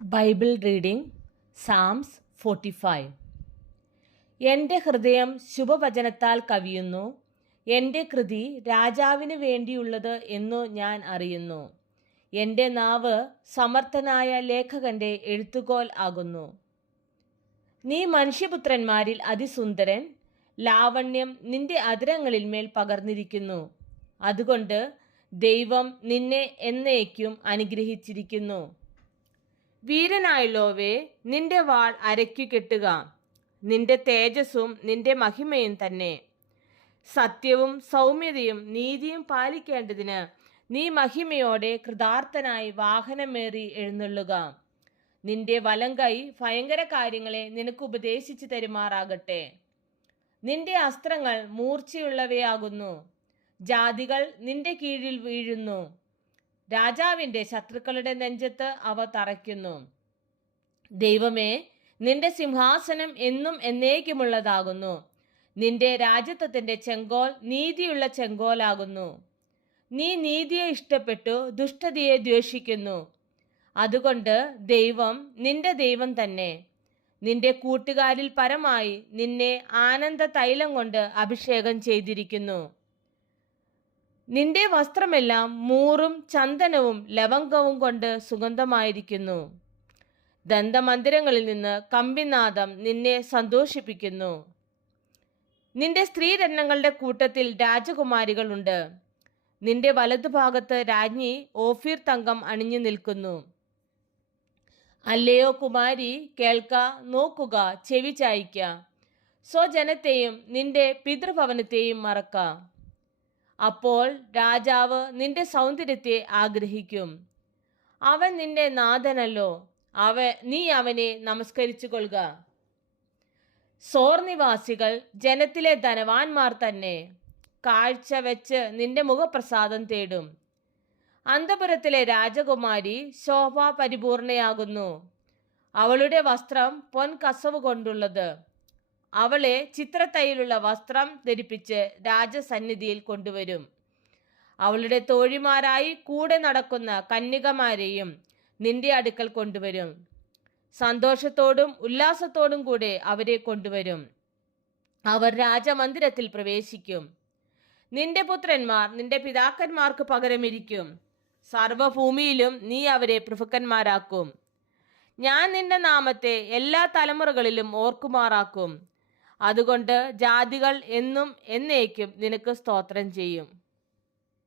Bible reading സാംസ് 45. എൻ്റെ ഹൃദയം ശുഭവചനത്താൽ കവിയുന്നു, എൻ്റെ കൃതി രാജാവിന് വേണ്ടിയുള്ളത് എന്നു ഞാൻ അറിയുന്നു. എൻ്റെ നാവ് സമർത്ഥനായ ലേഖകൻ്റെ എഴുത്തുകോൽ ആകുന്നു. നീ മനുഷ്യപുത്രന്മാരിൽ അതിസുന്ദരൻ, ലാവണ്യം നിന്റെ അധരങ്ങളിൽ മേൽ പകർന്നിരിക്കുന്നു. അതുകൊണ്ട് ദൈവം നിന്നെ എന്നേക്കും അനുഗ്രഹിച്ചിരിക്കുന്നു. വീരനായുള്ളോവേ, നിന്റെ വാൾ അരയ്ക്കു കെട്ടുക, നിന്റെ തേജസ്സും നിന്റെ മഹിമയും തന്നെ. സത്യവും സൗമ്യതയും നീതിയും പാലിക്കേണ്ടതിന് നീ മഹിമയോടെ കൃതാർത്ഥനായി വാഹനമേറി എഴുന്നള്ളുക. നിന്റെ വലങ്കൈ ഭയങ്കര കാര്യങ്ങളെ നിനക്ക് ഉപദേശിച്ചു തരുമാറാകട്ടെ. നിന്റെ അസ്ത്രങ്ങൾ മൂർച്ചയുള്ളവയാകുന്നു, ജാതികൾ നിന്റെ കീഴിൽ വീഴുന്നു. രാജാവിൻ്റെ ശത്രുക്കളുടെ നെഞ്ചത്ത് അവ തറയ്ക്കുന്നു. ദൈവമേ, നിന്റെ സിംഹാസനം എന്നും എന്നേക്കുമുള്ളതാകുന്നു. നിന്റെ രാജത്വത്തിന്റെ ചെങ്കോൽ നീതിയുള്ള ചെങ്കോലാകുന്നു. നീ നീതിയെ ഇഷ്ടപ്പെട്ടു ദുഷ്ടതയെ ദ്വേഷിക്കുന്നു. അതുകൊണ്ട് ദൈവം നിന്റെ ദൈവം തന്നെ. നിന്റെ കൂട്ടുകാരിൽ പരമായി നിന്നെ ആനന്ദ തൈലം കൊണ്ട് അഭിഷേകം ചെയ്തിരിക്കുന്നു. നിന്റെ വസ്ത്രമെല്ലാം മൂറും ചന്ദനവും ലവംഗവും കൊണ്ട് സുഗന്ധമായിരിക്കുന്നു. ദന്തമന്ദിരങ്ങളിൽ നിന്ന് കമ്പിനാദം നിന്നെ സന്തോഷിപ്പിക്കുന്നു. നിന്റെ സ്ത്രീരത്നങ്ങളുടെ കൂട്ടത്തിൽ രാജകുമാരികളുണ്ട്. നിന്റെ വലതുഭാഗത്ത് രാജ്ഞി ഓഫീർ തങ്കം അണിഞ്ഞു നിൽക്കുന്നു. അല്ലയോ കുമാരി, കേൾക്ക, നോക്കുക, ചെവി ചായ്ക്ക. സ്വജനത്തെയും നിന്റെ പിതൃഭവനത്തെയും മറക്ക. അപ്പോൾ രാജാവ് നിന്റെ സൗന്ദര്യത്തെ ആഗ്രഹിക്കും. അവൻ നിന്റെ നാഥനല്ലോ, നീ അവനെ നമസ്കരിച്ചു കൊള്ളുക. സോർ നിവാസികൾ ജനത്തിലെ ധനവാന്മാർ തന്നെ. കാഴ്ച വെച്ച് നിന്റെ മുഖപ്രസാദം തേടും. അന്തപുരത്തിലെ രാജകുമാരി ശോഭ പരിപൂർണയാകുന്നു. അവളുടെ വസ്ത്രം പൊൻകസവ് കൊണ്ടുള്ളത്. അവളെ ചിത്രത്തൈലുള്ള വസ്ത്രം ധരിപ്പിച്ച് രാജസന്നിധിയിൽ കൊണ്ടുവരും. അവളുടെ തോഴിമാരായി കൂടെ നടക്കുന്ന കന്യകമാരെയും നിന്റെ അടുക്കൽ കൊണ്ടുവരും. സന്തോഷത്തോടും ഉല്ലാസത്തോടും കൂടെ അവരെ കൊണ്ടുവരും. അവർ രാജമന്ദിരത്തിൽ പ്രവേശിക്കും. നിന്റെ പുത്രന്മാർ നിന്റെ പിതാക്കന്മാർക്ക് പകരമിരിക്കും. സർവഭൂമിയിലും നീ അവരെ പ്രഭുക്കന്മാരാക്കും. ഞാൻ നിന്റെ നാമത്തെ എല്ലാ തലമുറകളിലും ഓർക്കുമാറാക്കും. അതുകൊണ്ട് ജാതികൾ എന്നും എന്നേക്കും നിനക്ക് സ്തോത്രം ചെയ്യും.